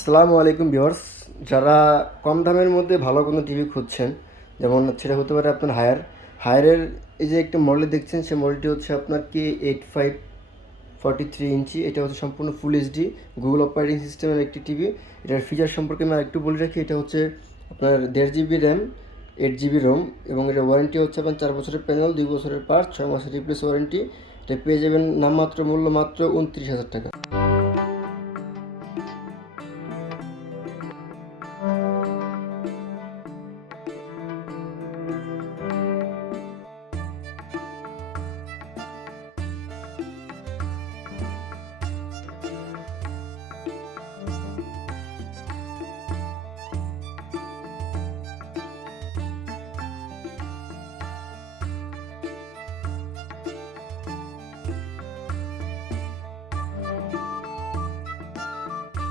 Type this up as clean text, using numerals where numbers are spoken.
আসসালামু আলাইকুম ভিউয়ার্স। যারা কম দামের মধ্যে ভালো কোনো টিভি খুঁজছেন, যেমন সেটা হতে পারে আপনার হায়ারের এই যে একটা মডেল দেখছেন, সেই মডেলটি হচ্ছে আপনার K85 43 ইঞ্চি। এটা হচ্ছে সম্পূর্ণ ফুল এইচডি গুগল অপারেটিং সিস্টেমের একটি টিভি। এটার ফিচার সম্পর্কে আমি আরেকটু বলে রাখি। এটা হচ্ছে আপনার 1.5 GB র্যাম, 8 GB রোম, এবং এটার ওয়ারেন্টি হচ্ছে আপনার 4 বছরের প্যানেল, 2 বছরের পার্ট, 6 মাসের রিপ্লেস ওয়ারেন্টি। এটা পেয়ে যাবেন নামমাত্র মূল্য মাত্র 29,000 টাকা।